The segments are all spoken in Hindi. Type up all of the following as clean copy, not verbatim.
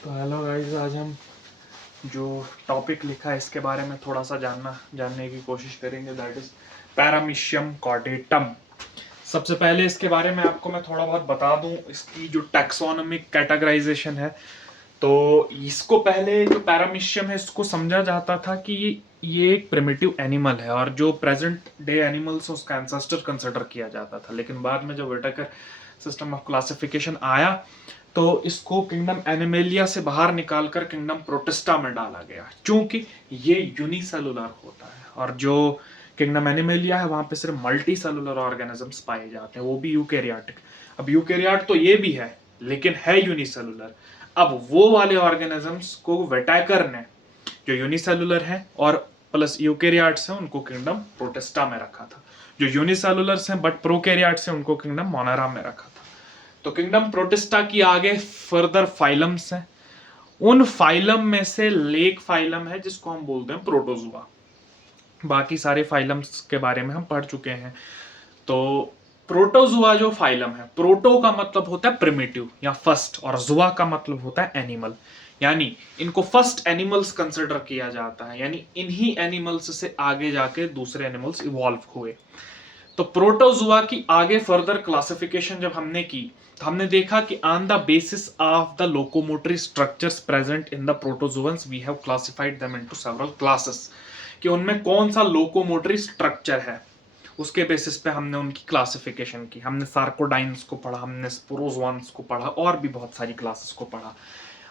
तो हेलो गाइस, आज हम जो टॉपिक लिखा है इसके बारे में थोड़ा सा जानने की कोशिश करेंगे, दैट इज पैरामीशियम कॉर्डेटम। सबसे पहले इसके बारे में आपको मैं थोड़ा बहुत बता दूं, इसकी जो टैक्सोनॉमिक कैटेगराइजेशन है। तो इसको पहले जो पैरामीशियम है इसको समझा जाता था कि ये एक प्रिमिटिव एनिमल है और जो प्रेजेंट डे एनिमल्स उसका एंसेस्टर कंसिडर किया जाता था। लेकिन बाद में जब व्हिटेकर सिस्टम ऑफ क्लासिफिकेशन आया तो इसको किंगडम एनिमेलिया से बाहर निकालकर किंगडम प्रोटिस्टा में डाला गया, क्योंकि ये यूनिसेलुलर होता है और जो किंगडम एनिमेलिया है वहां पे सिर्फ मल्टी सेलुलर ऑर्गेनिजम्स पाए जाते हैं, वो भी यूकेरियोटिक। अब यूकेरियोट तो ये भी है लेकिन है यूनिसेलुलर। अब वो वाले ऑर्गेनिजम्स को व्हिटेकर ने, जो यूनिसेलुलर है और प्लस यूकेरियोट्स हैं, उनको किंगडम प्रोटिस्टा में रखा था। जो यूनिसेलुलर्स हैं बट प्रोकैरियोट्स हैं उनको किंगडम मोनेरा में रखा था। तो किंगडम प्रोटिस्टा की आगे फर्दर फाइलम्स हैं। उन फाइलम में से लेक फाइलम है जिसको हम बोलते हैं प्रोटोजुआ। बाकी सारे फाइलम्स के बारे में हम पढ़ चुके हैं। तो प्रोटोजुआ जो फाइलम है, प्रोटो का मतलब होता है प्रिमिटिव या फर्स्ट और जुआ का मतलब होता है एनिमल, यानी इनको फर्स्ट एनिमल्स कंसिडर किया जाता है, यानी इन्हीं एनिमल्स से आगे जाके दूसरे एनिमल्स इवॉल्व हुए। तो प्रोटोजुआ की आगे फर्दर क्लासिफिकेशन जब हमने की तो हमने देखा कि on the basis of the locomotory structures present in the protozoans we have classified them into several classes, कि उनमें कौन सा लोकोमोटरी स्ट्रक्चर है उसके बेसिस पे हमने उनकी क्लासिफिकेशन की। हमने सार्कोडाइन्स को पढ़ा, हमने स्पोरोजोआन्स को पढ़ा और भी बहुत सारी क्लासेस को पढ़ा।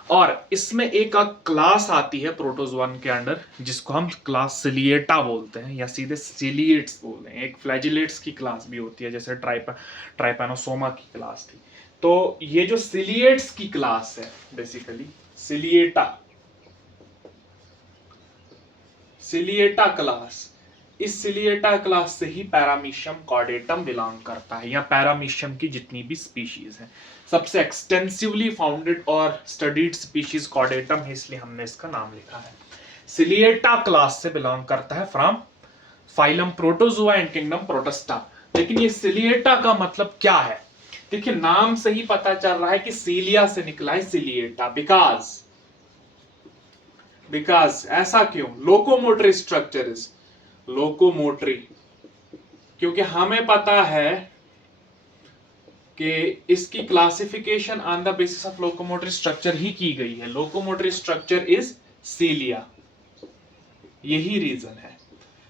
और इसमें एक क्लास आती है प्रोटोजोआन के अंडर जिसको हम क्लास सिलिएटा बोलते हैं या सीधे सिलिएट्स बोलते हैं। एक फ्लैजिलेट्स की क्लास भी होती है, जैसे ट्राइपैनोसोमा की क्लास थी। तो ये जो सिलिएट्स की क्लास है, बेसिकली सिलिएटा क्लास, इस सिलिएटा क्लास से ही पैरामीशियम कॉर्डेटम बिलोंग करता है, या पैरामीशियम की जितनी भी स्पीशीज हैं। सबसे एक्सटेंसिवली फाउंडेड और स्टडीड स्पीशीज कॉर्डेटम है, इसलिए हमने इसका नाम लिखा है। सिलिएटा क्लास से बिलोंग करता है from phylum protozoa and kingdom protista. लेकिन ये सिलिएटा का मतलब क्या है? देखिए, नाम से ही पता चल रहा है कि सीलिया से निकला है सिलिएटा। बिकॉज ऐसा क्यों? लोकोमोटरी स्ट्रक्चर इज लोकोमोटरी, क्योंकि हमें पता है कि इसकी classification on the basis of locomotory structure ही की गई है। लोकोमोटरी स्ट्रक्चर इज सीलिया, यही रीजन है।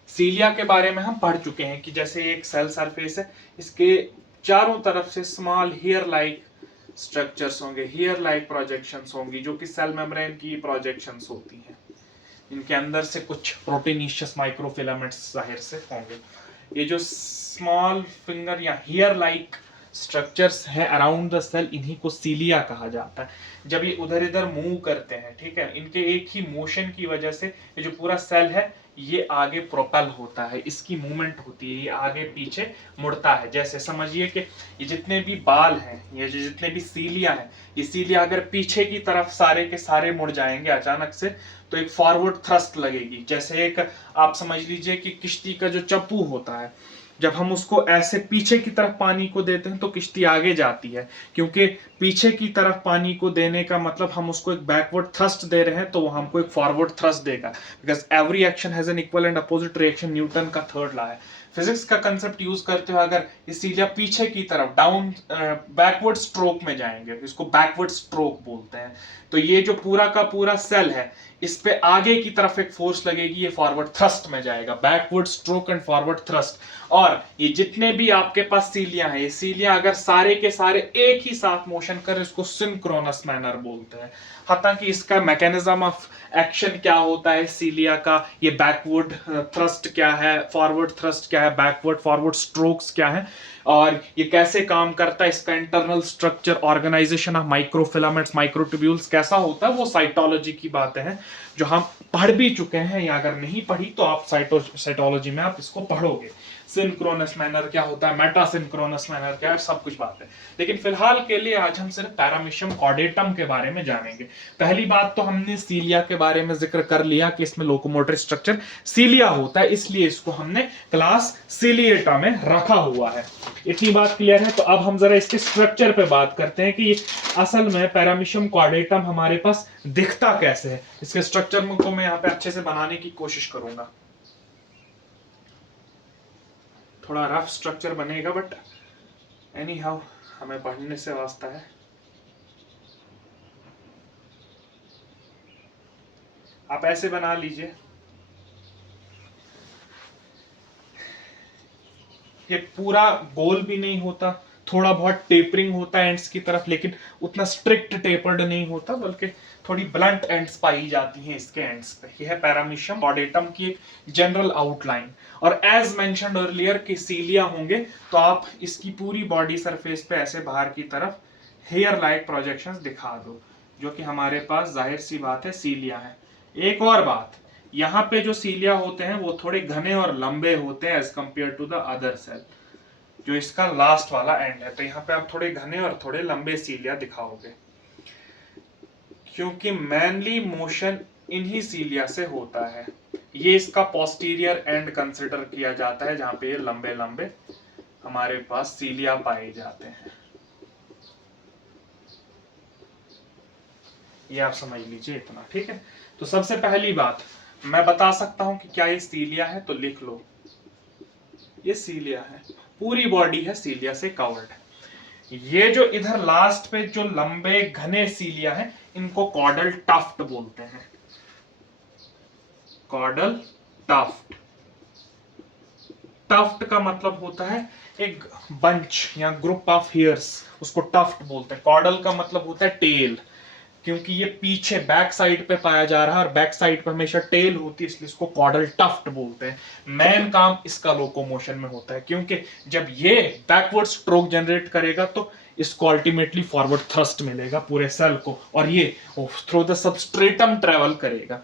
सीलिया के बारे में हम पढ़ चुके हैं कि जैसे एक सेल सरफेस है, इसके चारों तरफ से स्मॉल हेयर लाइक स्ट्रक्चर्स होंगे, हेयर लाइक प्रोजेक्शंस होंगी, जो कि सेल मेम्ब्रेन की प्रोजेक्शंस होती हैं। इनके अंदर से कुछ प्रोटीनिशियस माइक्रोफिलामेंट्स जाहिर से होंगे। ये जो स्मॉल फिंगर या हेयर लाइक स्ट्रक्चर्स हैं अराउंड द सेल, इन्हीं को सीलिया कहा जाता है। जब ये उधर इधर मूव करते हैं, ठीक है, इनके एक ही मोशन की वजह से ये जो पूरा सेल है ये आगे प्रोपेल होता है, इसकी मूवमेंट होती है, ये आगे पीछे मुड़ता है। जैसे समझिए कि ये जितने भी बाल हैं, ये जो जितने भी सीलिया हैं, ये सीलिया अगर पीछे की तरफ सारे के सारे मुड़ जाएंगे अचानक से तो एक फॉरवर्ड थ्रस्ट लगेगी। जैसे एक आप समझ लीजिए कि किश्ती का जो चप्पू होता है, जब हम उसको ऐसे पीछे की तरफ पानी को देते हैं तो किश्ती आगे जाती है, क्योंकि पीछे की तरफ पानी को देने का मतलब हम उसको एक बैकवर्ड थ्रस्ट दे रहे हैं, तो वो हमको एक फॉरवर्ड थ्रस्ट देगा। Because every action has an equal and opposite reaction, Newton का थर्ड लॉ है। फिजिक्स का कंसेप्ट यूज करते हुए अगर इसीलिए पीछे की तरफ डाउन बैकवर्ड स्ट्रोक में जाएंगे, इसको बैकवर्ड स्ट्रोक बोलते हैं, तो ये जो पूरा का पूरा सेल है इस पे आगे की तरफ एक फोर्स लगेगी, ये फॉरवर्ड थ्रस्ट में जाएगा, backward stroke and forward thrust. और ये जितने भी आपके पास सीलिया हैं, ये सीलिया अगर सारे के सारे एक ही साथ मोशन करें, इसको सिंक्रोनस मैनर बोलते हैं। हालांकि इसका मैकेनिज्म ऑफ एक्शन क्या होता है सीलिया का, ये बैकवर्ड थ्रस्ट क्या है, फॉरवर्ड थ्रस्ट क्या है, बैकवर्ड फॉरवर्ड स्ट्रोक्स क्या है, और ये कैसे काम करता है, इसका internal structure, organisation of microfilaments, microtubules कैसा होता है, वो साइटोलॉजी की बातें हैं जो हम पढ़ भी चुके हैं, या अगर नहीं पढ़ी तो आप साइटोलॉजी में आप इसको पढ़ोगे। सिंक्रोनस मैनर क्या होता है, मेटा सिंक्रोनस मैनर क्या है, सब कुछ बात है। लेकिन फिलहाल के लिए आज हम सिर्फ पैरामीशियम कॉर्डेटम के बारे में जानेंगे। पहली बात तो हमने सीलिया के बारे में जिक्र कर लिया कि इसमें लोकोमोटर स्ट्रक्चर सीलिया होता है, इसलिए इसको हमने क्लास सीलिएटा में रखा हुआ है। इतनी बात क्लियर है। तो अब हम जरा इसके स्ट्रक्चर पे बात करते हैं कि ये असल में पैरामीशियम कॉर्डेटम हमारे पास दिखता कैसे है। इसके स्ट्रक्चर को मैं यहाँ पे अच्छे से बनाने की कोशिश करूंगा। थोड़ा रफ स्ट्रक्चर बनेगा, बट एनी हाउ हमें पढ़ने से वास्ता है। आप ऐसे बना लीजिए। ये पूरा गोल भी नहीं होता, थोड़ा बहुत टेपरिंग होता है एंड्स की तरफ, लेकिन उतना स्ट्रिक्ट टेपर्ड नहीं होता, बल्कि थोड़ी ब्लंट एंड्स पाई जाती हैं इसके एंड्स पे। यह है पैरामीशियम कॉर्डेटम की एक जनरल आउटलाइन। और एज मेंशन्ड अर्लियर कि सीलिया होंगे तो आप इसकी पूरी बॉडी सरफेस पे ऐसे बाहर की तरफ हेयर लाइक प्रोजेक्शंस दिखा दो, जो कि हमारे पास जाहिर सी बात है सीलिया है। एक और बात, यहाँ पे जो सीलिया होते हैं वो थोड़े घने और लंबे होते हैं as compare to the other cell, जो इसका लास्ट वाला एंड है। तो यहाँ पे आप थोड़े घने और थोड़े लंबे सीलिया दिखाओगे, क्योंकि मेनली मोशन इन्हीं सीलिया से होता है। ये इसका पोस्टीरियर एंड कंसिडर किया जाता है, जहां पे ये लंबे लंबे हमारे पास सीलिया पाए जाते हैं। ये आप समझ लीजिए इतना, ठीक है। तो सबसे पहली बात मैं बता सकता हूं कि क्या ये सीलिया है, तो लिख लो ये सीलिया है, पूरी बॉडी है सीलिया से कवर्ड। ये जो इधर लास्ट पे जो लंबे घने सीलिया हैं, इनको कॉर्डल टफ्ट बोलते हैं। Chordal tuft. टफ्ट का मतलब होता है एक बंच या ग्रुप ऑफ हेयर्स, उसको टफ्ट बोलते हैं। कॉर्डल का मतलब होता है टेल, क्योंकि ये पीछे बैक साइड पे पाया जा रहा है और बैक साइड पे हमेशा टेल होती है, इसलिए इसको कॉर्डल टफ्ट बोलते हैं। मेन काम इसका लोकोमोशन में होता है, क्योंकि जब ये बैकवर्ड स्ट्रोक जनरेट करेगा तो इसको अल्टीमेटली फॉरवर्ड थ्रस्ट मिलेगा पूरे सेल को, और ये थ्रू द सबस्ट्रेटम ट्रेवल करेगा।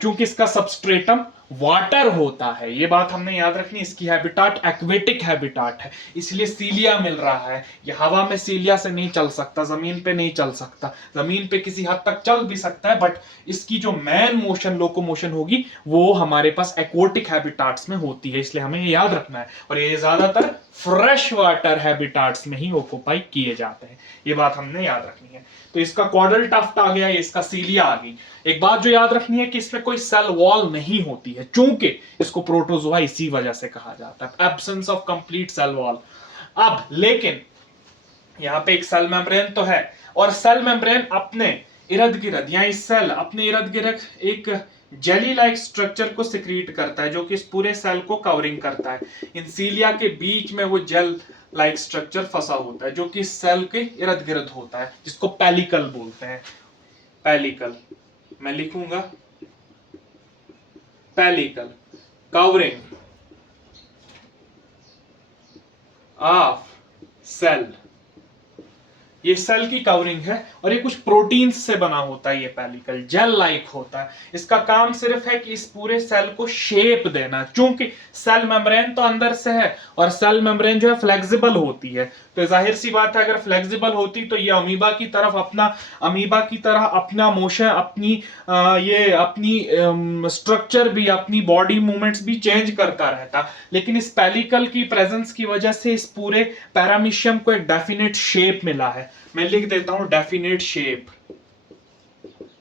क्योंकि इसका सबस्ट्रेटम वाटर होता है, ये बात हमने याद रखनी। इसकी हैबिटाट एक्वेटिक हैबिटाट है, इसलिए सीलिया मिल रहा है। ये हवा में सीलिया से नहीं चल सकता, जमीन पे नहीं चल सकता, जमीन पे किसी हद तक चल भी सकता है, बट इसकी जो मेन मोशन लोकोमोशन होगी वो हमारे पास एक्वेटिक हैबिटाट्स में होती है, इसलिए हमें ये याद रखना है। और ये ज्यादातर फ्रेश वाटर हैबिटाट्स में ही ऑक्युपाई किए जाते हैं, ये बात हमने याद रखनी है। तो इसका कॉर्डल टफ्ट आ गया, इसका सीलिया आ गई। एक बात जो याद रखनी है कि इसमें कोई सेल वॉल नहीं होती है, चूंकि इसको प्रोटोजोआ इसी वजह से कहा जाता है, absence of complete cell wall. अब लेकिन यहाँ पे एक सेल मेम्ब्रेन तो है, और सेल मेम्ब्रेन अपने इर्द गिर्द या इस सेल अपने इर्द गिर्द एक जेली लाइक स्ट्रक्चर को सिक्रीट करता है, जो कि इस पूरे सेल को कवरिंग करता है। इन सीलिया के बीच में वो जेल लाइक स्ट्रक्चर फंसा होता है, जो कि सेल के इर्द गिर्द होता है, जिसको पेलिकल बोलते हैं। पेलिकल मैं लिखूंगा, पेलिकल कवरिंग ऑफ सेल। ये सेल की कवरिंग है, और ये कुछ प्रोटीन्स से बना होता है। ये पेलिकल जेल लाइक होता है। इसका काम सिर्फ है कि इस पूरे सेल को शेप देना, क्योंकि सेल मेम्ब्रेन तो अंदर से है, और सेल मेम्ब्रेन जो है फ्लेक्सिबल होती है। तो जाहिर सी बात है, अगर फ्लेक्सिबल होती तो ये अमीबा की तरह अपना मोशन, अपनी स्ट्रक्चर भी, अपनी बॉडी मूवमेंट्स भी चेंज करता रहता। लेकिन इस पेलिकल की प्रेजेंस की वजह से इस पूरे पैरामीशियम को एक डेफिनेट शेप मिला है। मैं लिख देता हूं डेफिनेट शेप,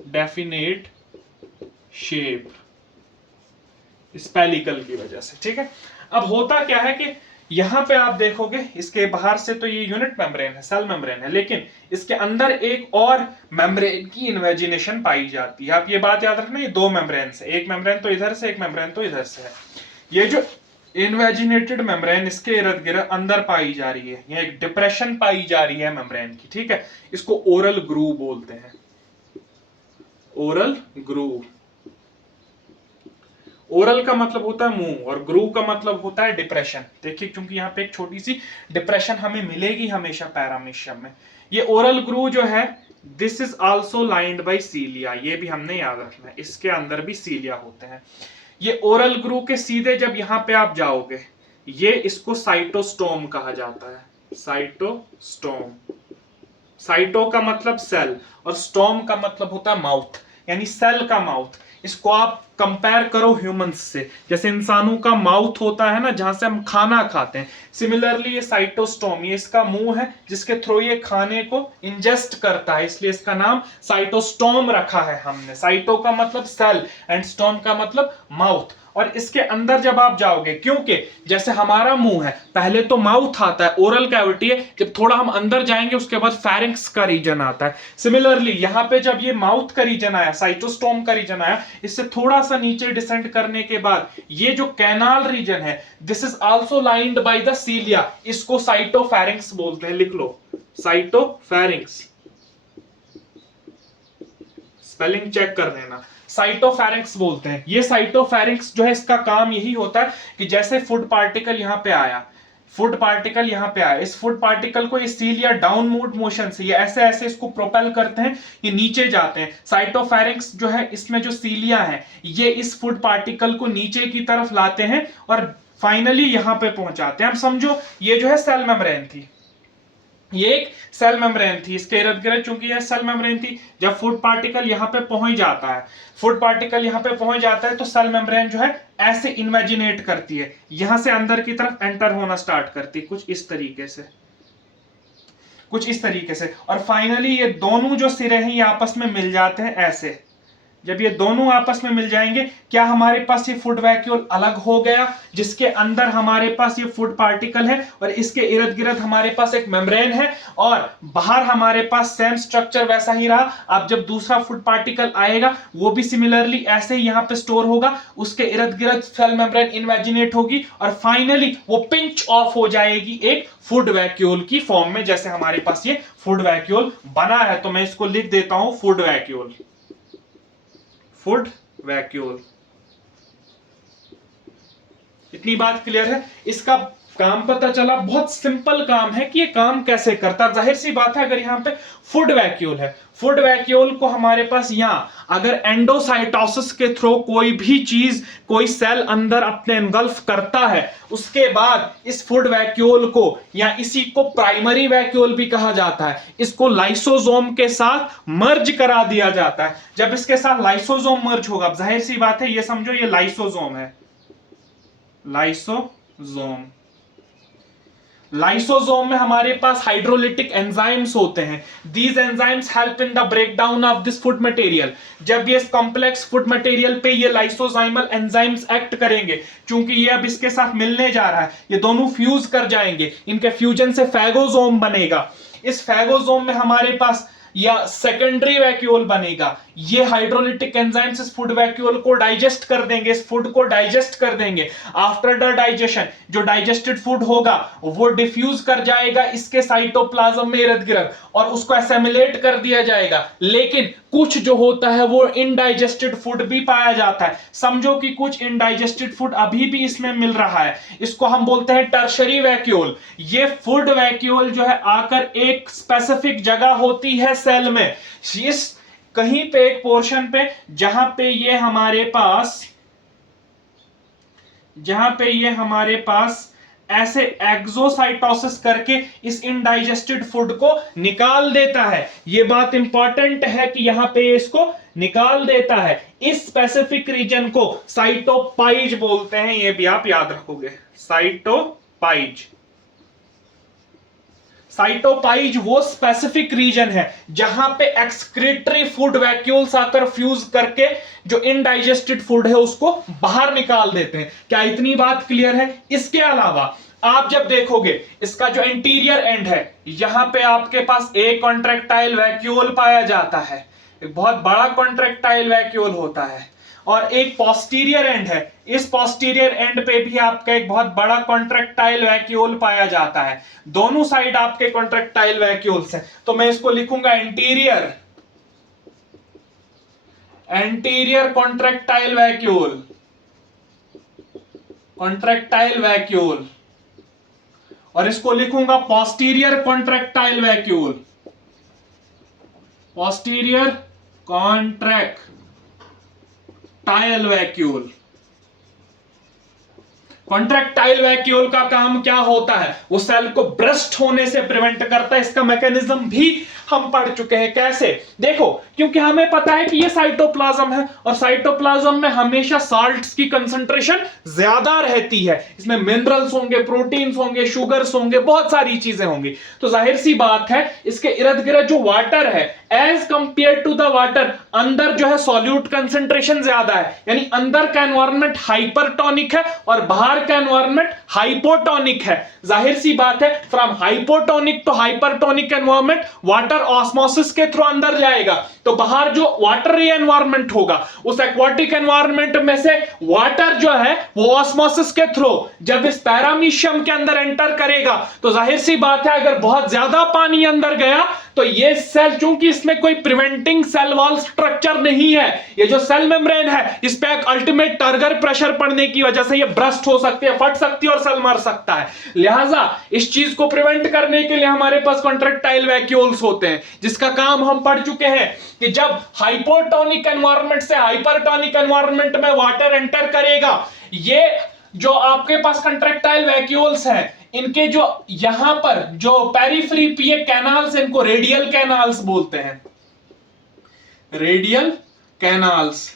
डेफिनेट शेप इस पेलिकल की वजह से, ठीक है। अब होता क्या है कि यहां पे आप देखोगे इसके बाहर से तो ये यूनिट मेम्ब्रेन है, सेल मेम्ब्रेन है, लेकिन इसके अंदर एक और मेम्ब्रेन की इन्वेजिनेशन पाई जाती है। आप ये बात याद रखना, ये दो मेम्ब्रेन से, एक मेम्ब्रेन तो इधर से, एक मेम्ब्रेन तो इधर से है। ये जो इन्वेजिनेटेड मेम्ब्रेन इसके इर्द गिर्द अंदर पाई जा रही है, ये एक डिप्रेशन पाई जा रही है मेम्ब्रेन की, ठीक है। इसको ओरल ग्रूव बोलते हैं, ओरल ग्रूव। ओरल का मतलब होता है मुंह, और ग्रूव का मतलब होता है डिप्रेशन। देखिए, क्योंकि यहाँ पे एक छोटी सी डिप्रेशन हमें मिलेगी हमेशा पैरामीशियम में। ये ओरल ग्रूव जो है, this is also lined by cilia, ये भी हमने याद रखना है, इसके अंदर भी सीलिया होते हैं। ये ओरल ग्रूव के सीधे जब यहाँ पे आप जाओगे, ये इसको साइटोस्टोम कहा जाता है। साइटोस्टोम, साइटो का मतलब सेल और स्टोम का मतलब होता है माउथ, यानी सेल का माउथ। इसको आप कंपेयर करो ह्यूमंस से, जैसे इंसानों का माउथ होता है ना जहां से हम खाना खाते हैं, सिमिलरली ये साइटोस्टोम, ये इसका मुंह है जिसके थ्रू ये खाने को इंजेस्ट करता है, इसलिए इसका नाम साइटोस्टोम रखा है हमने। साइटो का मतलब सेल एंड स्टोम का मतलब माउथ। और इसके अंदर जब आप जाओगे, क्योंकि जैसे हमारा मुंह है, पहले तो माउथ आता है, ओरल कैविटी है, जब थोड़ा हम अंदर जाएंगे उसके बाद फेरिंक्स का रीजन आता है। सिमिलरली यहां पे जब ये माउथ का रीजन आया, साइटोस्टोम का रीजन आया, इससे थोड़ा सा नीचे डिसेंड करने के बाद ये जो कैनाल रीजन है, this is also lined by the cilia, इसको साइटोफेरिंक्स बोलते हैं। लिख लो, साइटोफेरिंक्स, स्पेलिंग चेक कर लेना, साइटोफेरिंक्स बोलते हैं। ये साइटोफेरिंक्स जो है इसका काम यही होता है कि जैसे फूड पार्टिकल यहां पे आया, फूड पार्टिकल यहां पे आया, इस फूड पार्टिकल को ये सीलिया डाउनवर्ड मोशन से ये ऐसे ऐसे इसको प्रोपेल करते हैं, ये नीचे जाते हैं। साइटोफेरिंक्स जो है इसमें जो सीलिया है ये इस फूड पार्टिकल को नीचे की तरफ लाते हैं और फाइनली यहां पे पहुंचाते हैं। अब समझो ये जो है सेल मेम्ब्रेन थी, ये एक सेल मेम्ब्रेन थी, इसके इर्द गिर्द चूंकि यह सेल मेम्ब्रेन थी, जब फूड पार्टिकल यहां पे पहुंच जाता है, फूड पार्टिकल यहां पे पहुंच जाता है तो सेल मेम्ब्रेन जो है ऐसे इन्वेजिनेट करती है, यहां से अंदर की तरफ एंटर होना स्टार्ट करती है, कुछ इस तरीके से, कुछ इस तरीके से। और फाइनली ये दोनों जो सिरे हैं ये आपस में मिल जाते हैं ऐसे। जब ये दोनों आपस में मिल जाएंगे, क्या हमारे पास ये फूड वैक्यूल अलग हो गया, जिसके अंदर हमारे पास ये फूड पार्टिकल है और इसके इर्द गिर्द हमारे पास एक मेम्ब्रेन है और बाहर हमारे पास सेम स्ट्रक्चर वैसा ही रहा। अब जब दूसरा फूड पार्टिकल आएगा वो भी सिमिलरली ऐसे ही यहाँ पे स्टोर होगा, उसके इर्द गिर्द सेल मेम्ब्रेन इन्वेजिनेट होगी और फाइनली वो पिंच ऑफ हो जाएगी एक फूड वैक्यूल की फॉर्म में, जैसे हमारे पास ये फूड वैक्यूल बना है। तो मैं इसको लिख देता हूं फूड वैक्यूल, फूड वैक्यूल। इतनी बात क्लियर है। इसका काम पता चला, बहुत सिंपल काम है कि ये काम कैसे करता है। जाहिर सी बात है अगर यहां पे फूड वैक्यूल है, फूड वैक्यूल को हमारे पास यहां अगर एंडोसाइटोसिस के थ्रू कोई भी चीज, कोई सेल अंदर अपने एनगल्फ करता है, उसके बाद इस फूड वैक्यूल को या इसी को प्राइमरी वैक्यूल भी कहा जाता है, इसको लाइसोसोम के साथ मर्ज करा दिया जाता है। जब इसके साथ लाइसोसोम मर्ज होगा, जाहिर सी बात है ये समझो ये लाइसोसोम है, लाइसोसोम, लाइसोसोम में हमारे पास हाइड्रोलिटिक एंजाइम्स होते हैं। These enzymes help in the breakdown of this food material. जब ये कॉम्प्लेक्स फूड मटेरियल पे ये लाइसोजाइमल एंजाइम्स एक्ट करेंगे, चूंकि ये अब इसके साथ मिलने जा रहा है, ये दोनों फ्यूज कर जाएंगे, इनके फ्यूजन से फैगोसोम बनेगा। इस फैगोसोम में हमारे पास या सेकेंडरी वैक्यूल बनेगा। ये हाइड्रोलिटिक एंजाइम्स इस फूड वैक्यूल को डाइजेस्ट कर देंगे, इस फूड को डाइजेस्ट कर देंगे। आफ्टर द डाइजेशन जो डाइजेस्टेड फूड होगा वो डिफ्यूज कर जाएगा इसके साइटोप्लाज्म में इर्द गिर्द और उसको एसिमिलेट कर दिया जाएगा। लेकिन कुछ जो होता है वो इनडाइजेस्टेड फूड भी पाया जाता है। समझो कि कुछ इनडाइजेस्टेड फूड अभी भी इसमें मिल रहा है, इसको हम बोलते हैं टर्शरी वैक्यूल। ये फूड वैक्यूल जो है आकर एक स्पेसिफिक जगह होती है सेल में, इस कहीं पे एक पोर्शन पे जहां पे ये हमारे पास ऐसे एक्सोसाइटोसिस करके इस इनडाइजेस्टेड फूड को निकाल देता है। यह बात इंपॉर्टेंट है कि यहां पे इसको निकाल देता है। इस स्पेसिफिक रीजन को साइटोपाइज बोलते हैं, यह भी आप याद रखोगे, साइटोपाइज। साइटोपाइज वो स्पेसिफिक रीजन है जहां पे एक्सक्रीटरी फूड वैक्यूल्स आकर फ्यूज करके जो इनडाइजेस्टेड फूड है उसको बाहर निकाल देते हैं। क्या इतनी बात क्लियर है? इसके अलावा आप जब देखोगे इसका जो इंटीरियर एंड है, यहां पे आपके पास एक कॉन्ट्रैक्टाइल वैक्यूल पाया जाता है, एक बहुत बड़ा कॉन्ट्रैक्टाइल वैक्यूल होता है, और एक पोस्टीरियर एंड है। इस पोस्टीरियर एंड पे भी आपका एक बहुत बड़ा कॉन्ट्रैक्टाइल वैक्यूल पाया जाता है। दोनों साइड आपके कॉन्ट्रैक्टाइल वैक्यूल्स हैं, तो मैं इसको लिखूंगा interior, anterior contractile vacuole, contractile vacuole, और इसको लिखूंगा posterior contractile vacuole, posterior contractile vacuole. Contractile vacuole का काम क्या होता है, वो सेल को ब्रस्ट होने से प्रिवेंट करता है। इसका मैकेनिज्म भी हम पढ़ चुके हैं। कैसे, देखो, क्योंकि हमें पता है कि ये साइटोप्लाज्म है और साइटोप्लाज्म में हमेशा साल्ट्स की कंसंट्रेशन ज्यादा रहती है। इसमें मिनरल्स होंगे, प्रोटीन्स होंगे, शुगर्स होंगे, बहुत सारी चीजें होंगी। तो जाहिर सी बात है इसके इर्द गिर्द जो वाटर है, as compare to the water, अंदर जो है सॉल्यूट कंसंट्रेशन ज्यादा है, यानी अंदर का एनवायरनमेंट हाइपरटोनिक है और बाहर का एनवायरनमेंट हाइपोटोनिक है। जाहिर सी बात है from hypotonic to hypertonic environment water osmosis के थ्रू अंदर जाएगा, तो बाहर जो वाटरी एनवायरनमेंट होगा उस एक्वाटिक एनवायरनमेंट में से वाटर जो है वो ऑस्मोसिस के थ्रू जब इस पैरामीशियम के अंदर एंटर करेगा, तो जाहिर सी बात है अगर बहुत ज्यादा पानी अंदर गया तो ये सेल, चूंकि इसमें कोई प्रिवेंटिंग सेल वॉल स्ट्रक्चर नहीं है, ये जो सेल मेम्ब्रेन है इस पे एक अल्टीमेट टर्गर प्रेशर पड़ने की वजह से ये ब्रस्ट हो सकती है, फट सकती है और सेल मर सकता है। लिहाजा इस चीज को प्रिवेंट करने के लिए हमारे पास कॉन्ट्रैक्टाइल वैक्यूल्स होते हैं, जिसका काम हम पढ़ चुके हैं कि जब हाइपोटोनिक एनवायरनमेंट से हाइपरटोनिक एनवायरनमेंट में वाटर एंटर करेगा, ये जो आपके पास कॉन्ट्रैक्टाइल वैक्यूल्स हैं इनके जो यहां पर जो पेरिफेरी पे कैनाल्स, इनको रेडियल कैनाल्स बोलते हैं, रेडियल कैनाल्स।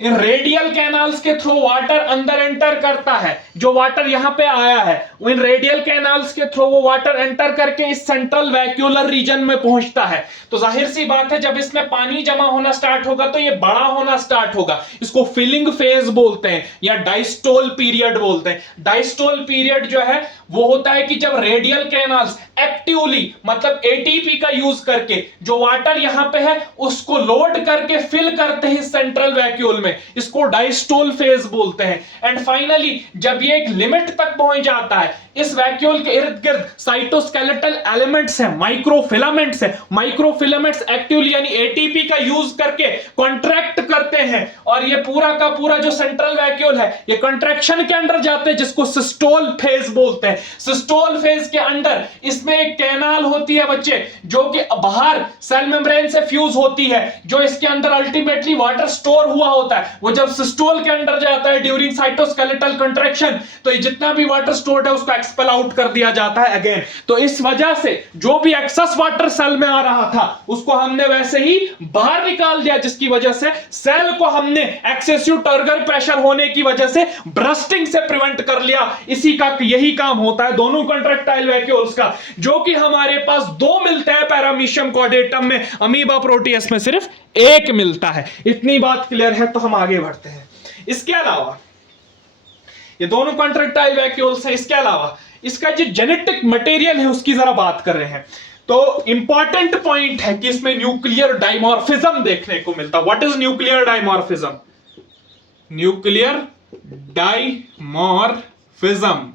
इन रेडियल कैनाल्स के थ्रू वाटर अंदर एंटर करता है। जो वाटर यहां पे आया है इन रेडियल कैनाल्स के थ्रू वो वाटर एंटर करके इस सेंट्रल वैक्यूलर रीजन में पहुंचता है। तो जाहिर सी बात है जब इसमें पानी जमा होना स्टार्ट होगा तो ये बड़ा होना स्टार्ट होगा। इसको फिलिंग फेज बोलते हैं या डायस्टोल पीरियड बोलते हैं। डायस्टोल पीरियड जो है वो होता है कि जब रेडियल कैनाल्स एक्टिवली, मतलब एटीपी का यूज करके जो वाटर यहां पे है उसको लोड करके फिल करते हैं सेंट्रल वैक्यूल में, इसको डायस्टोल फेज बोलते हैं। एंड फाइनली जब ये एक लिमिट तक पहुंच जाता है, इस वैक्यूल के इर्द गिर्द साइटोस्केलेटल एलिमेंट्स हैं, माइक्रोफिलामेंट्स हैं। माइक्रोफिलामेंट्स एक्टिवली यानी एटीपी का यूज करके कॉन्ट्रैक्ट करते हैं और ये पूरा का पूरा जो सेंट्रल वैक्यूल है ये कॉन्ट्रैक्शन के अंदर जाते हैं, जिसको सिस्टोल फेज बोलते हैं। सिस्टोल फेज के अंदर इसमें एक कैनाल होती है बच्चे, जो कि बाहर सेल मेम्ब्रेन से फ्यूज होती है, जो इसके अंदर अल्टीमेटली वाटर स्टोर हुआ होता है। वो जब सिस्टोल के अंदर जाता है ड्यूरिंग साइटोस्केलेटल कंट्रैक्शन, तो ये जितना भी वाटर स्टोर्ड है उसको एक्सपेल आउट कर दिया जाता है अगेन। तो इस वजह से जो भी एक्सेस वाटर सेल में आ रहा था उसको हमने वैसे ही बाहर निकाल दिया, जिसकी वजह से सेल को हमने एक्सेसिव टर्गर प्रेशर होने की वजह से ब्रस्टिंग से प्रिवेंट कर लिया। इसी का यही काम होता है दोनों कॉन्ट्रैक्टाइल वैक्यूल्स का, जो कि हमारे पास दो मिलते हैं पैरामीशियम कॉर्डेटम में, अमीबा प्रोटियस में सिर्फ एक मिलता है। इतनी बात क्लियर है तो हम आगे बढ़ते हैं। इसके अलावा ये दोनों कॉन्ट्रैक्टाइल वैक्यूल्स हैं, इसके अलावा इसका जो जेनेटिक मटेरियल है उसकी जरा बात कर रहे हैं। तो इंपॉर्टेंट पॉइंट है कि इसमें न्यूक्लियर डाइमॉर्फिज्म देखने को मिलता है। What is nuclear dimorphism? Nuclear dimorphism,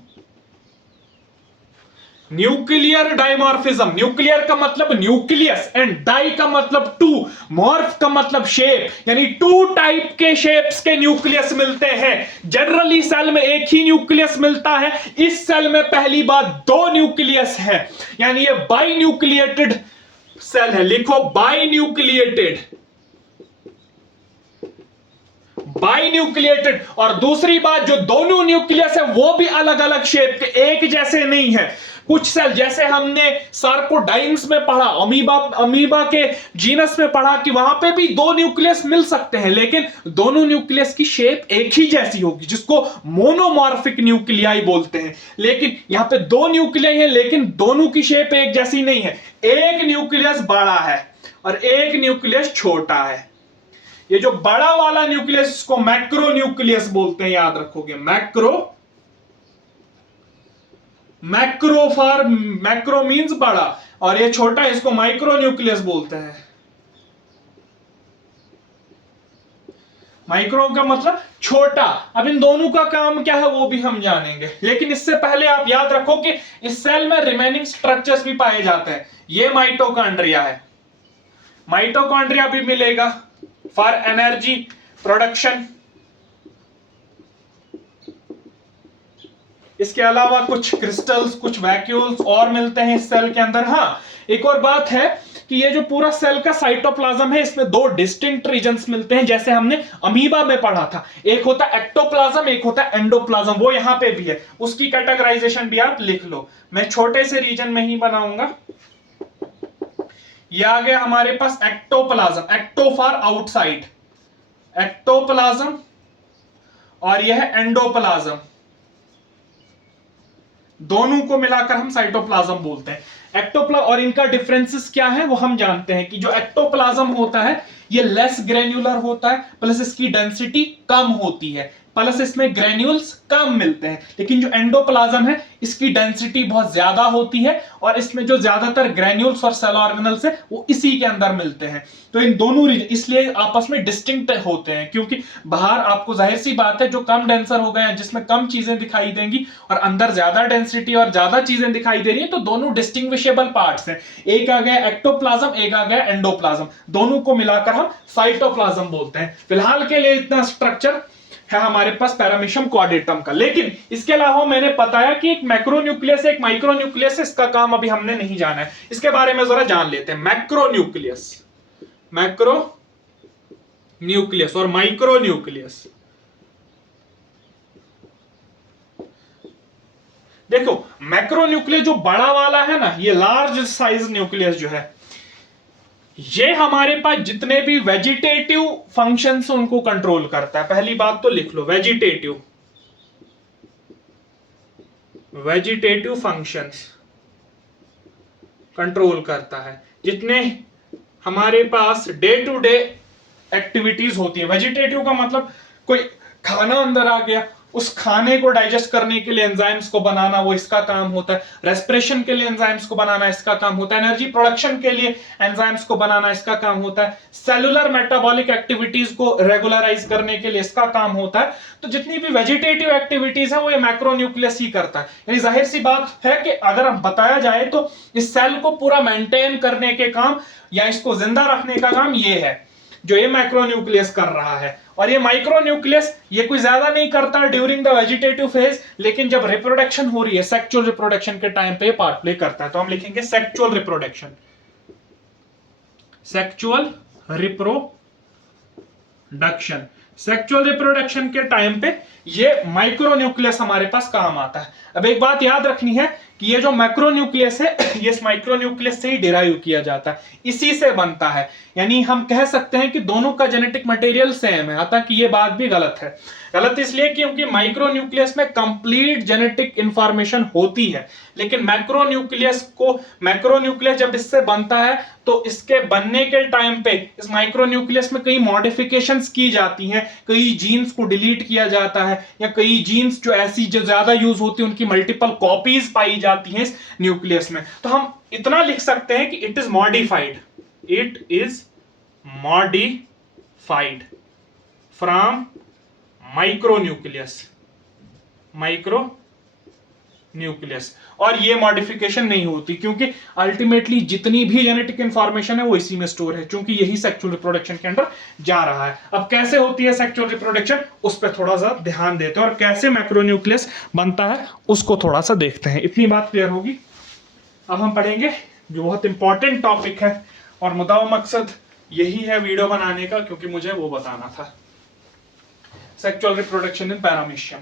nuclear dimorphism, nuclear का मतलब न्यूक्लियस एंड डाई का मतलब टू, मॉर्फ का मतलब शेप, यानी टू टाइप के शेप्स के न्यूक्लियस मिलते हैं। जनरली सेल में एक ही न्यूक्लियस मिलता है, इस सेल में पहली बात दो न्यूक्लियस है, यानी ये बाई न्यूक्लिएटेड सेल है। लिखो बाई न्यूक्लिएटेड, बाई न्यूक्लिएटेड। और दूसरी बात जो दोनों न्यूक्लियस है वो भी अलग अलग शेप के, एक जैसे नहीं है। कुछ सेल जैसे हमने सार्कोडाइन्स में पढ़ा, अमीबा के जीनस में पढ़ा कि वहां पे भी दो न्यूक्लियस मिल सकते हैं, लेकिन दोनों न्यूक्लियस की शेप एक ही जैसी होगी, जिसको मोनोमॉर्फिक न्यूक्लियाई बोलते हैं। लेकिन यहां पे दो न्यूक्लियाई है लेकिन दोनों की शेप एक जैसी नहीं है। एक न्यूक्लियस बड़ा है और एक न्यूक्लियस छोटा है। ये जो बड़ा वाला न्यूक्लियस इसको मैक्रो न्यूक्लियस बोलते हैं, याद रखोगे। मैक्रो मींस बड़ा, और ये छोटा इसको माइक्रो न्यूक्लियस बोलते हैं। माइक्रो का मतलब छोटा। अब इन दोनों का काम क्या है वो भी हम जानेंगे, लेकिन इससे पहले आप याद रखो कि इस सेल में रिमेनिंग स्ट्रक्चर्स भी पाए जाते हैं। ये माइटोकॉन्ड्रिया है, माइटोकॉन्ड्रिया भी मिलेगा फॉर एनर्जी प्रोडक्शन। इसके अलावा कुछ क्रिस्टल्स, कुछ वैक्यूल्स और मिलते हैं इस सेल के अंदर। हाँ, एक और बात है कि ये जो पूरा सेल का साइटोप्लाज्म है इसमें दो डिस्टिंक्ट रीजन्स मिलते हैं, जैसे हमने अमीबा में पढ़ा था। एक होता है एक्टोप्लाज्म, एक होता है एंडोप्लाज्म, वो यहां पे भी है, उसकी कैटेगराइजेशन भी आप लिख लो। मैं छोटे से रीजन में ही बनाऊंगा। ये आ गया हमारे पास ectoplasm, ecto for outside, ectoplasm, और यह है एंडोप्लाज्म। दोनों को मिलाकर हम साइटोप्लाज्म बोलते हैं। एक्टोप्लाज्म और इनका डिफरेंसेस क्या है वो हम जानते हैं कि जो एक्टोप्लाज्म होता है ये लेस ग्रेन्युलर होता है, प्लस इसकी डेंसिटी कम होती है, प्लस इसमें ग्रेन्यूल्स कम मिलते हैं। लेकिन जो एंडोप्लाज्म है इसकी डेंसिटी बहुत ज्यादा होती है और इसमें जो ज्यादातर ग्रेन्यूल्स और सेल ऑर्गेनल्स है वो इसी के अंदर मिलते हैं। तो इन दोनों इसलिए आपस में डिस्टिंक्ट होते हैं, क्योंकि बाहर आपको जाहिर सी बात है जो कम डेंसर हो गए हैं, जिसमें कम चीजें दिखाई देंगी, और अंदर ज्यादा डेंसिटी और ज्यादा चीजें दिखाई दे रही है, तो दोनों डिस्टिंग्विशेबल पार्ट्स हैं। एक आ गया एक्टोप्लाज्म, एक आ गया एंडोप्लाज्म, दोनों को मिलाकर हम साइटोप्लाज्म बोलते हैं। फिलहाल के लिए इतना स्ट्रक्चर है हमारे पास पैरामीशियम क्वाड्रेटम का। लेकिन इसके अलावा मैंने बताया कि एक मैक्रोन्यूक्लियस एक माइक्रोन्यूक्लियस, इसका काम अभी हमने नहीं जाना है, इसके बारे में जरा जान लेते हैं। मैक्रोन्यूक्लियस, मैक्रो न्यूक्लियस और माइक्रोन्यूक्लियस। देखो मैक्रोन्यूक्लियस जो बड़ा वाला है ना, ये लार्ज साइज न्यूक्लियस जो है, ये हमारे पास जितने भी वेजिटेटिव फंक्शंस उनको कंट्रोल करता है। पहली बात तो लिख लो, वेजिटेटिव, वेजिटेटिव फंक्शंस कंट्रोल करता है। जितने हमारे पास डे टू डे एक्टिविटीज होती है, वेजिटेटिव का मतलब कोई खाना अंदर आ गया, उस खाने को डाइजेस्ट करने के लिए एंजाइम्स को बनाना, वो इसका काम होता है। रेस्पिरेशन के लिए एंजाइम्स को बनाना, इसका काम होता है। एनर्जी प्रोडक्शन के लिए एंजाइम्स को बनाना, इसका काम होता है। सेलुलर मेटाबॉलिक एक्टिविटीज को रेगुलराइज करने के लिए इसका काम होता है। तो जितनी भी वेजिटेटिव एक्टिविटीज है वो ये मैक्रोन्यूक्लियस ही करता है। यानी जाहिर सी बात है कि अगर हम बताया जाए तो इस सेल को पूरा मेंटेन करने के काम या इसको जिंदा रखने का काम ये है जो ये मैक्रोन्यूक्लियस कर रहा है। और ये माइक्रोन्यूक्लियस ये कोई ज्यादा नहीं करता ड्यूरिंग द वेजिटेटिव फेज, लेकिन जब रिप्रोडक्शन हो रही है, सेक्सुअल रिप्रोडक्शन के टाइम पे पार्ट प्ले करता है। तो हम लिखेंगे sexual reproduction, sexual reproduction, sexual reproduction के टाइम पे ये माइक्रोन्यूक्लियस हमारे पास काम आता है। अब एक बात याद रखनी है कि ये जो मैक्रोन्यूक्लियस है ये इस माइक्रोन्यूक्लियस से ही डिराइव किया जाता है, इसी से बनता है। यानी हम कह सकते हैं कि दोनों का जेनेटिक मटेरियल सेम है। हालांकि ये बात भी गलत है। गलत इसलिए क्योंकि माइक्रोन्यूक्लियस में कंप्लीट जेनेटिक इंफॉर्मेशन होती है, लेकिन मैक्रोन्यूक्लियस जब इससे बनता है तो इसके बनने के टाइम पे इस माइक्रोन्यूक्लियस में कई मॉडिफिकेशंस की जाती हैं, कई जीन्स को डिलीट किया जाता है, या कई जीन्स जो ऐसी जो ज्यादा यूज होती है उनकी मल्टीपल कॉपीज पाई जाती हैं इस न्यूक्लियस में। तो हम इतना लिख सकते हैं कि it is modified, it is modified from micronucleus, micronucleus. और ये मॉडिफिकेशन नहीं होती क्योंकि अल्टीमेटली जितनी भी जेनेटिक इंफॉर्मेशन है वो इसी में स्टोर है, क्योंकि यही सेक्सुअल रिप्रोडक्शन के अंदर जा रहा है। अब कैसे होती है सेक्सुअल रिप्रोडक्शन उस पर थोड़ा सा ध्यान देते हैं, और कैसे मैक्रोन्यूक्लियस बनता है उसको थोड़ा सा देखते हैं। इतनी बात क्लियर होगी। अब हम पढ़ेंगे जो बहुत इंपॉर्टेंट टॉपिक है, और मुद्दा मकसद यही है वीडियो बनाने का, क्योंकि मुझे वो बताना था, सेक्सुअल रिप्रोडक्शन इन पैरामीशियम।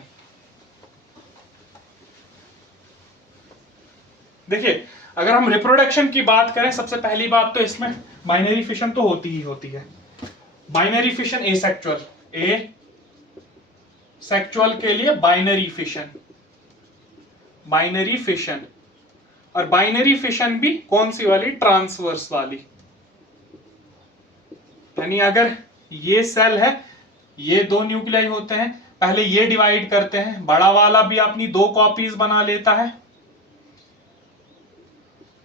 देखिए अगर हम रिप्रोडक्शन की बात करें, सबसे पहली बात तो इसमें बाइनरी फिशन तो होती ही होती है। बाइनरी फिशन एसेक्सुअल, सेक्सुअल के लिए बाइनरी फिशन, बाइनरी फिशन। और बाइनरी फिशन भी कौन सी वाली? ट्रांसवर्स वाली। यानी अगर ये सेल है, ये दो न्यूक्लियाई होते हैं, पहले ये डिवाइड करते हैं, बड़ा वाला भी अपनी दो कॉपीज बना लेता है,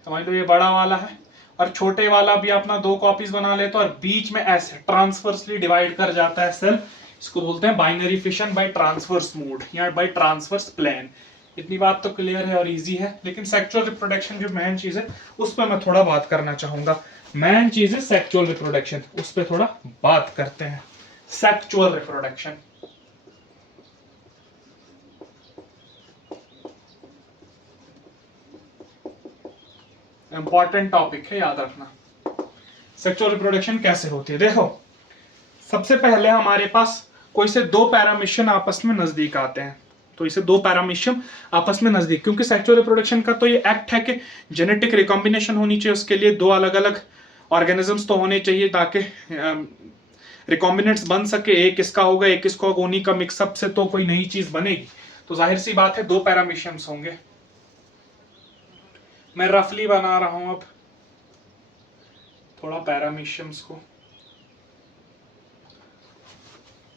समझ लो ये बड़ा वाला है, और छोटे वाला भी अपना दो कॉपीज बना लेता है, और बीच में ऐसे ट्रांसवर्सली डिवाइड कर जाता है सेल। इसको बोलते हैं binary fission by transverse mode या बाय ट्रांसवर्स प्लेन। इतनी बात तो क्लियर है और इजी है। लेकिन सेक्सुअल रिप्रोडक्शन जो मेन चीज है उस पर मैं थोड़ा बात करना चाहूंगा। मेन चीज है सेक्सुअल रिप्रोडक्शन, उस पर थोड़ा बात करते हैं। सेक्सुअल रिप्रोडक्शन इंपॉर्टेंट टॉपिक है, याद रखना। सेक्सुअल रिप्रोडक्शन कैसे होती है। देखो, सबसे पहले हमारे पास कोई से दो पैरामीशियम आपस में नजदीक आते हैं, तो इसे दो पैरामीशियम आपस में नजदीक, क्योंकि सेक्सुअल रिप्रोडक्शन का तो ये एक्ट है कि जेनेटिक रिकॉम्बिनेशन होनी चाहिए, उसके लिए दो अलग अलग ऑर्गेनिजम्स तो होने चाहिए ताकि रिकॉम्बिनेंट्स बन सके। एक इसका होगा एक इसका होगा, उन्हीं का मिक्सअप से तो कोई नई चीज बनेगी। तो जाहिर सी बात है दो पैरामीशियम्स होंगे। मैं रफली बना रहा हूं अब थोड़ा पैरामीशियम्स को,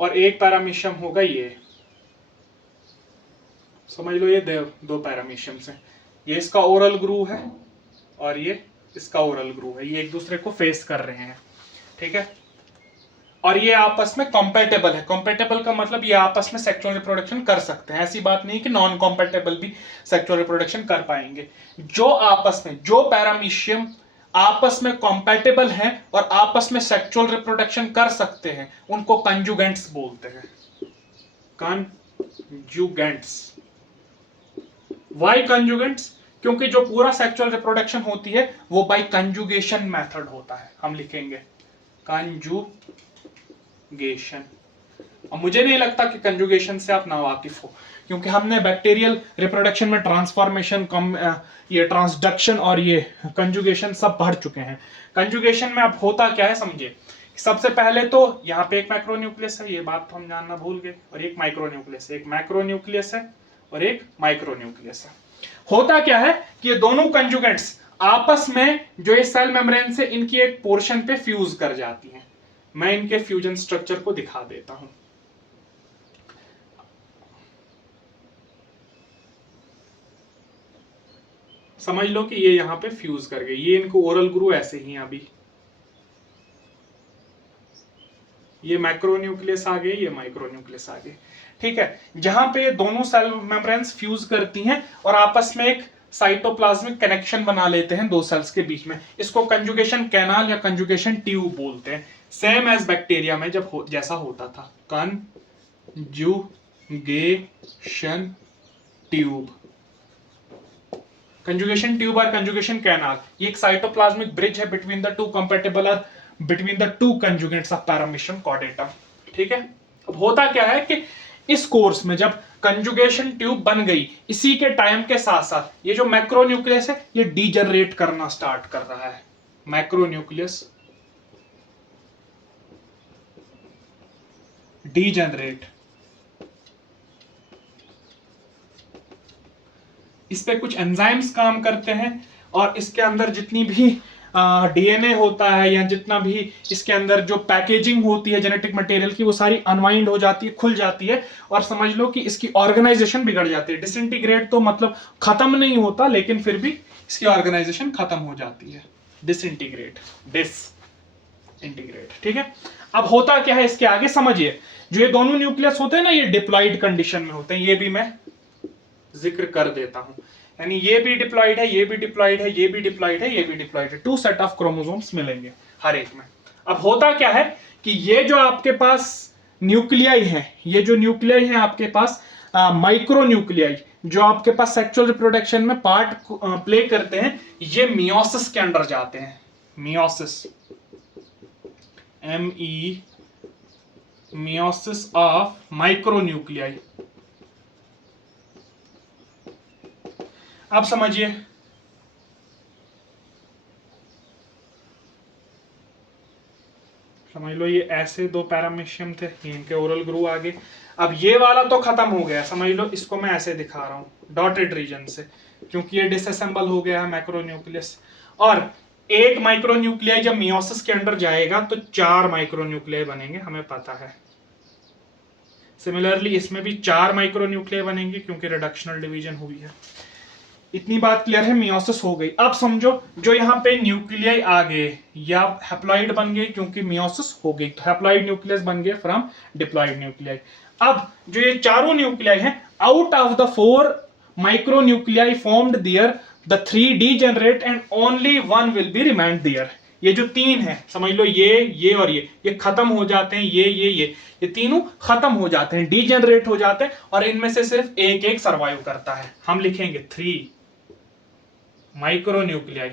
और एक पैरामीशियम होगा ये, समझ लो ये दो पैरामीशियम्स हैं। ये इसका ओरल ग्रूव है और ये इसका ओरल ग्रूव है, ये एक दूसरे को फेस कर रहे हैं, ठीक है। और ये आपस में कॉम्पेटेबल है। कॉम्पेटेबल का मतलब ये आपस में सेक्सुअल रिप्रोडक्शन कर सकते हैं। ऐसी बात नहीं कि नॉन कॉम्पेटेबल भी सेक्सुअल रिप्रोडक्शन कर पाएंगे। जो आपस में, जो पैरामीशियम आपस में कॉम्पेटेबल हैं और आपस में सेक्सुअल रिप्रोडक्शन कर सकते हैं, उनको कंजुगेंट्स बोलते हैं। कंजुगेंट्स। वाई कंजुगेंट्स? क्योंकि जो पूरा सेक्सुअल रिप्रोडक्शन होती है वो बाय कंजुगेशन मेथड होता है। हम लिखेंगे कंजुगेशन। अब मुझे नहीं लगता कि कंजुगेशन से आप नावाकिफ हो, क्योंकि हमने बैक्टीरियल रिप्रोडक्शन में ट्रांसफॉर्मेशन, ये ट्रांसडक्शन और ये कंजुगेशन सब पढ़ चुके हैं। कंजुगेशन में अब होता क्या है समझिए। सबसे पहले तो यहाँ पे एक मैक्रोन्यूक्लियस है, ये बात तो हम जानना भूल गए, और एक माइक्रोन्यूक्लियस है। एक मैक्रोन्यूक्लियस है और एक माइक्रोन्यूक्लियस है। होता क्या है कि ये दोनों कंजुगेंट्स आपस में जो ये सेल मेम्ब्रेन से इनकी एक पोर्शन पे फ्यूज कर जाती हैं। मैं इनके फ्यूजन स्ट्रक्चर को दिखा देता हूं। समझ लो कि ये यहां पे फ्यूज कर गए। ये इनको ओरल ग्रू ऐसे ही अभी, ये मैक्रोन्यूक्लियस आ गए, ये माइक्रोन्यूक्लियस आ गए, ठीक है। जहां पे दोनों सेल मेम्ब्रेन्स फ्यूज करती हैं और आपस में एक साइटोप्लाज्मिक कनेक्शन बना लेते हैं दो सेल्स के बीच में, इसको कंजुगेशन कैनाल या कंजुगेशन ट्यूब बोलते हैं। सेम एज बैक्टीरिया में जब जैसा होता था, कंजुगेशन ट्यूब। कंजुगेशन ट्यूब और कंजुगेशन कैनाल, ये एक साइटोप्लाज्मिक ब्रिज है बिटवीन द टू कंपैटिबल और between the two conjugants of paramecium caudatum, ठीक है। अब होता क्या है कि इस कोर्स में जब कंजुगेशन ट्यूब बन गई, इसी के टाइम के साथ साथ ये जो मैक्रोन्यूक्लियस है ये डीजनरेट करना स्टार्ट कर रहा है। Macronucleus degenerate. इस पे कुछ एंजाइम्स काम करते हैं और इसके अंदर जितनी भी डीएनए होता है या जितना भी इसके अंदर जो पैकेजिंग होती है जेनेटिक मटेरियल की, वो सारी अनवाइंड हो जाती है, खुल जाती है, और समझ लो कि इसकी ऑर्गेनाइजेशन बिगड़ जाती है। डिसइंटीग्रेट तो मतलब खत्म नहीं होता, लेकिन फिर भी इसकी ऑर्गेनाइजेशन खत्म हो जाती है। डिसइंटीग्रेट, डिसइंटीग्रेट, ठीक है। अब होता क्या है इसके आगे समझिए। जो ये दोनों न्यूक्लियस होते हैं ना, ये डिप्लॉइड कंडीशन में होते हैं। ये भी मैं जिक्र कर देता हूं, यानी ये भी डिप्लॉइड है, ये भी डिप्लॉइड है, ये भी डिप्लॉइड है, ये भी डिप्लॉइड है। 2 सेट ऑफ क्रोमोसोम्स मिलेंगे हर एक में। अब होता क्या है कि ये जो आपके पास न्यूक्लियाई है, ये जो न्यूक्लियाई है आपके पास माइक्रो न्यूक्लियाई, जो आपके पास सेक्सुअल रिप्रोडक्शन में पार्ट प्ले करते हैं, ये मियोसिस के अंडर जाते हैं। Meiosis, ME, meiosis of micro nuclei. अब समझिए, समझ लो ये ऐसे दो पैरामीशियम थे, इनके ओरल ग्रू आगे। अब ये वाला तो खत्म हो गया, समझ लो इसको मैं ऐसे दिखा रहा हूं डॉटेड रीजन से, क्योंकि ये डिसअसेंबल हो गया है मैक्रोन्यूक्लियस। और एक माइक्रोन्यूक्लियाई जब मियोसिस के अंदर जाएगा तो 4 माइक्रोन्यूक्लियाई बनेंगे, हमें पता है। सिमिलरली इसमें भी 4 माइक्रोन्यूक्लियाई बनेंगे क्योंकि रिडक्शनल डिवीजन हुई है। इतनी बात क्लियर है, मियोसिस हो गई। अब समझो जो यहाँ पे न्यूक्लियाई आ गए या हैप्लॉइड बन गए क्योंकि मियोसिस हो गई, तो हैप्लॉइड न्यूक्लियस बन गए फ्रॉम डिप्लॉइड न्यूक्लियाई। अब जो ये चारों न्यूक्लियाई हैं, out of the 4 micronuclei formed there, the 3 degenerate and only 1 will be remained there. ये जो 3 है, समझ लो ये और ये खत्म हो जाते हैं, ये तीनों खत्म हो जाते हैं, डीजेनरेट हो जाते हैं, और इनमें से सिर्फ एक सर्वाइव करता है। हम लिखेंगे 3 माइक्रोन्यूक्लियाई।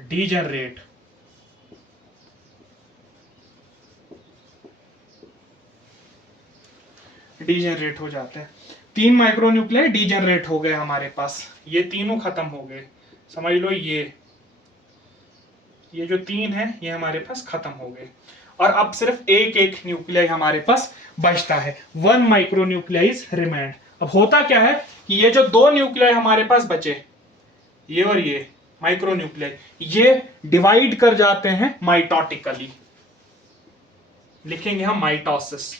डीजनरेट। डीजनरेट हो जाते हैं। 3 माइक्रोन्यूक्लियाई डीजनरेट हो गए हमारे पास, ये तीनों खत्म हो गए। समझ लो ये जो 3 है ये हमारे पास खत्म हो गए, और अब सिर्फ एक न्यूक्लियाई हमारे पास बचता है। 1 माइक्रोन्यूक्लियाइज रिमेंड। अब होता क्या है कि ये जो 2 न्यूक्लियाई हमारे पास बचे, ये और ये माइक्रोन्यूक्लियाई, ये डिवाइड कर जाते हैं माइटोटिकली। लिखेंगे हम माइटोसिस।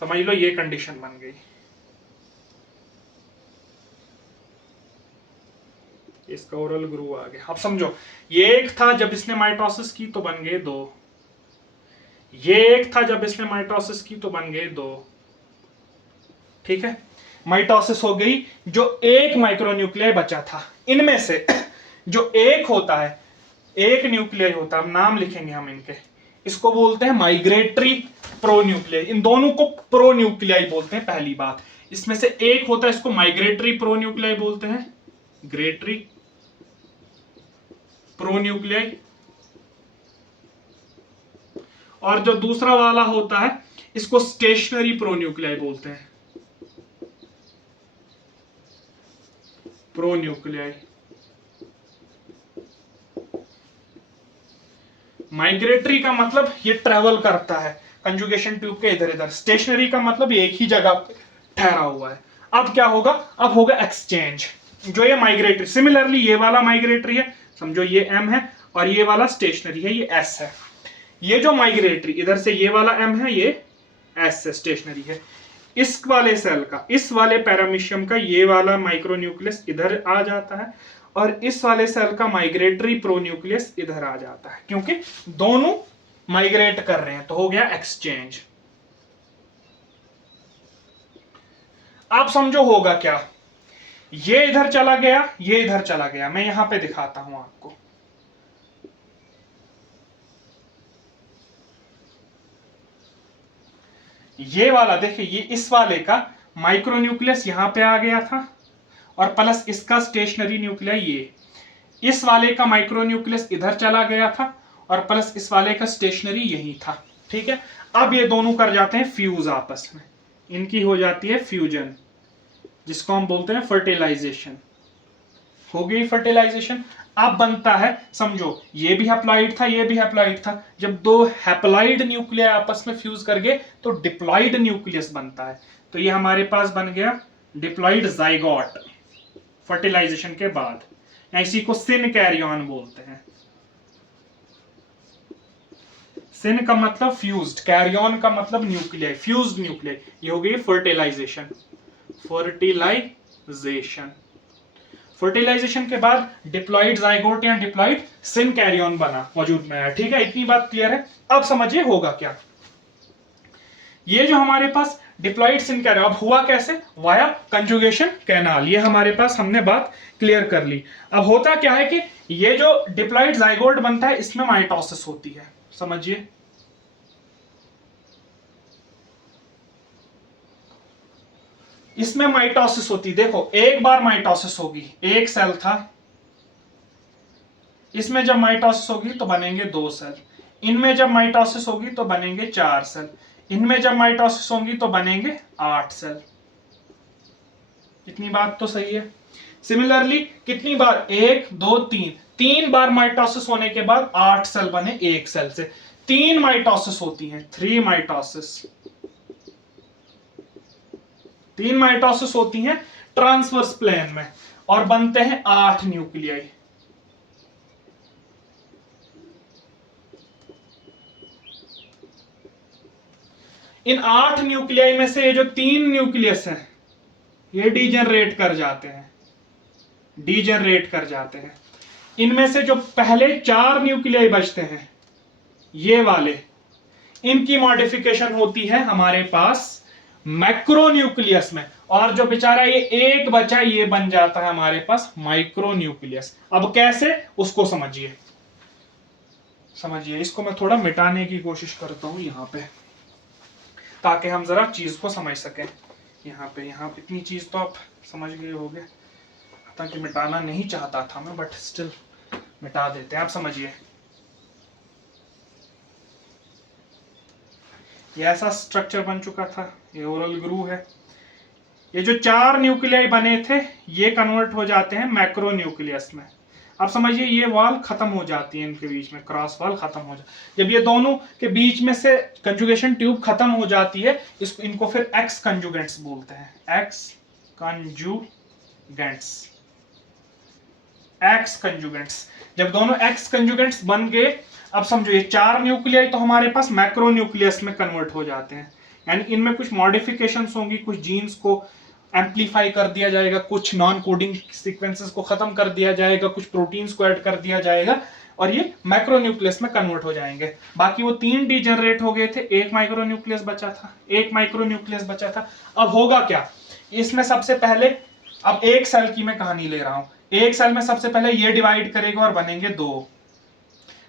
समझ लो ये कंडीशन बन गई। इसका ओरल ग्रू आ गया। अब समझो, ये एक था जब इसने माइटोसिस की तो बन गए 2, ये एक था जब इसने माइटोसिस की तो बन गए 2। ठीक है, माइटोसिस हो गई। जो एक माइक्रोन्यूक्लियाई बचा था, इनमें से जो एक होता है, एक न्यूक्लियाई होता है, नाम लिखेंगे हम इनके, इसको बोलते हैं माइग्रेटरी प्रोन्यूक्लियाई। इन दोनों को प्रोन्यूक्लियाई बोलते हैं। पहली बात, इसमें से एक होता है, इसको माइग्रेटरी प्रोन्यूक्लियाई बोलते हैं, ग्रेटरी प्रोन्यूक्लियाई। और जो दूसरा वाला होता है, इसको स्टेशनरी प्रोन्यूक्लियाई बोलते हैं, प्रोन्यूक्लियाई। माइग्रेटरी का मतलब ये ट्रेवल करता है कंजुगेशन ट्यूब के इधर इधर। स्टेशनरी का मतलब ये एक ही जगह पे ठहरा हुआ है। अब क्या होगा, अब होगा एक्सचेंज। जो ये माइग्रेटरी, सिमिलरली ये वाला माइग्रेटरी है, समझो ये M है, और ये वाला स्टेशनरी है, ये S है। ये जो माइग्रेटरी, इधर से ये वाला M है, ये S है, स्टेशनरी है। इस वाले सेल का, इस वाले पैरामीशियम का ये वाला माइक्रोन्यूक्लियस इधर आ जाता है, और इस वाले सेल का माइग्रेटरी प्रोन्यूक्लियस इधर आ जाता है, क्योंकि दोनों माइग्रेट कर रहे हैं, तो हो गया एक्सचेंज। आप समझो होगा क्या, ये इधर चला गया, ये इधर चला गया। मैं यहां पे दिखाता हूं आपको। ये वाला देखिए, ये इस वाले का माइक्रोन्यूक्लियस यहां पे आ गया था, और प्लस इसका स्टेशनरी न्यूक्लियाई ये। इस वाले का माइक्रोन्यूक्लियस इधर चला गया था, और प्लस इस वाले का स्टेशनरी यही था। ठीक है, अब ये दोनों कर जाते हैं फ्यूज आपस में, इनकी हो जाती है फ्यूजन, जिसको हम बोलते हैं फर्टिलाइजेशन। हो गई फर्टिलाइजेशन। अब बनता है, समझो ये भी हैप्लॉइड था, ये भी हैप्लॉइड था। जब 2 हैप्लॉइड न्यूक्लियाई आपस में फ्यूज कर गए तो डिप्लॉइड न्यूक्लियस बनता है। तो ये हमारे पास बन गया डिप्लॉइड जाइगोट फर्टिलाइजेशन के बाद, या इसी को सिन कैरियन बोलते हैं। सिन का मतलब फ्यूज्ड, कैरियन का मतलब न्यूक्लियाई, फ्यूज्ड न्यूक्लियाई। ये हो गई फर्टिलाइजेशन। फर्टिलाइजेशन, फर्टिलाइजेशन के बाद डिप्लॉइड जाइगोट या डिप्लॉइड सिन कैरियन बना, वजूद में आया। ठीक है, इतनी बात क्लियर है। अब समझिए होगा क्या। ये जो हमारे पास डिप्लॉइड सिन कैरियन, अब हुआ कैसे, वाया कंजुगेशन कैनाल। ये हमारे पास हमने बात क्लियर कर ली। अब होता क्या है कि ये जो डिप्लॉइड जाइगोट बनता है, इसमें माइटोसिस होती है। समझिए, इसमें माइटोसिस होती, देखो एक बार माइटोसिस होगी, एक सेल था, इसमें जब माइटोसिस होगी तो बनेंगे 2 सेल, इनमें जब माइटोसिस होगी तो बनेंगे 4 सेल, इनमें जब माइटोसिस होगी तो बनेंगे 8 सेल। इतनी बात तो सही है। सिमिलरली कितनी बार, 1 2 3, 3 बार माइटोसिस होने के बाद 8 सेल बने एक सेल से। 3 माइटोसिस होती हैं, 3 माइटोसिस, 3 माइटोसिस होती हैं ट्रांसवर्स प्लेन में, और बनते हैं 8 न्यूक्लियाई। इन 8 न्यूक्लियाई में से ये जो 3 न्यूक्लियस हैं, ये डीजनरेट कर जाते हैं, डीजनरेट कर जाते हैं। इनमें से जो पहले 4 न्यूक्लियाई बचते हैं, ये वाले, इनकी मॉडिफिकेशन होती है हमारे पास मैक्रोन्यूक्लियस में, और जो बेचारा ये एक बचा, ये बन जाता है हमारे पास माइक्रोन्यूक्लियस। अब कैसे, उसको समझिए। इसको मैं थोड़ा मिटाने की कोशिश करता हूं यहां पे, ताकि हम जरा चीज को समझ सकें। यहाँ पे इतनी चीज तो आप समझ गए होंगे, कि मिटाना नहीं चाहता था मैं, बट स्टिल मिटा देते हैं। आप समझिए, ये ऐसा स्ट्रक्चर बन चुका था, ये ओरल ग्रूव है। ये जो 4 न्यूक्लियाई बने थे ये कन्वर्ट हो जाते हैं मैक्रो न्यूक्लियस में। अब समझिए ये वॉल खत्म हो जाती है, इनके बीच में क्रॉस वॉल खत्म हो जाती है। जब ये दोनों के बीच में से कंजुगेशन ट्यूब खत्म हो जाती है, इनको फिर एक्स कंजुगेंट्स बोलते हैं। Exconjugants, exconjugants. जब दोनों एक्स कंजुगेंट्स बन गए, अब समझो ये 4 न्यूक्लियाई तो हमारे पास मैक्रो न्यूक्लियस में कन्वर्ट हो जाते हैं, यानी इनमें कुछ मॉडिफिकेशंस होंगी, कुछ जीन्स को एम्पलीफाई कर दिया जाएगा, कुछ नॉन कोडिंग सीक्वेंसेस को खत्म कर दिया जाएगा, कुछ प्रोटीन्स को ऐड कर दिया जाएगा और ये माइक्रो न्यूक्लियस में कन्वर्ट हो जाएंगे। बाकी वो 3 डीजनरेट हो गए थे, एक माइक्रो न्यूक्लियस बचा था, एक माइक्रो न्यूक्लियस बचा था। अब होगा क्या इसमें? सबसे पहले, अब एक सेल की मैं कहानी ले रहा हूं, एक सेल में सबसे पहले ये डिवाइड करेगा और बनेंगे 2,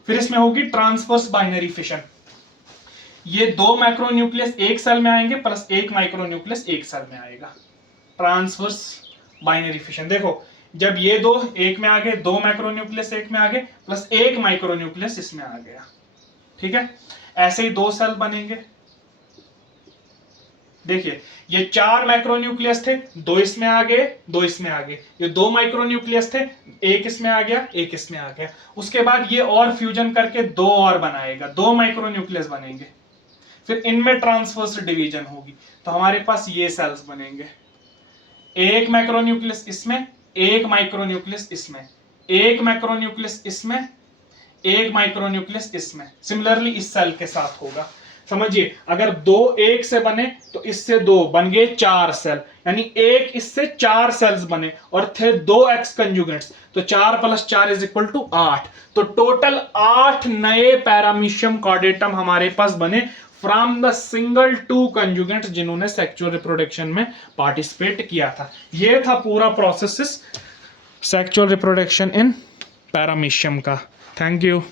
फिर इसमें होगी ट्रांसवर्स बाइनरी फिशन। ये 2 माइक्रो न्यूक्लियस एक सेल में आएंगे प्लस 1 माइक्रो न्यूक्लियस एक सेल में आएगा, ट्रांसवर्स बाइनरी फिशन। देखो जब ये 2 एक में आ गए, 2 माइक्रो न्यूक्लियस एक में आ गए प्लस 1 माइक्रो न्यूक्लियस इसमें आ गया, ठीक है। ऐसे ही 2 सेल बनेंगे। देखिए ये 4 माइक्रो न्यूक्लियस थे, 2 इसमें आ गए, 2 इसमें आ गए। ये 2 माइक्रो न्यूक्लियस थे, एक इसमें आ गया, एक इसमें आ गया। उसके बाद ये और फ्यूजन करके 2 और बनाएगा, 2 माइक्रो न्यूक्लियस बनेंगे। फिर इनमें ट्रांसवर्स डिवीजन होगी, तो हमारे पास ये सेल्स बनेंगे, 1 माइक्रो न्यूक्लियस इसमें, 1 माइक्रो न्यूक्लियस इसमें, 1 माइक्रो न्यूक्लियस इसमें, 1 माइक्रो न्यूक्लियस इसमें। सिमिलरली इस सेल के साथ होगा। समझिए अगर 2 1 से बने तो इससे 2 बन गए 4 सेल, यानी 1 इससे 4 सेल्स बने और थे 2 एक्स कंजुगेंट्स, तो 4 + 4 = 8। तो टोटल 8 नए पैरामीशियम कॉर्डेटम हमारे पास बने फ्रॉम द सिंगल 2 कंजुगेंट्स जिन्होंने सेक्सुअल रिप्रोडक्शन में पार्टिसिपेट किया था। ये था पूरा process sexual reproduction in paramecium का। Thank you.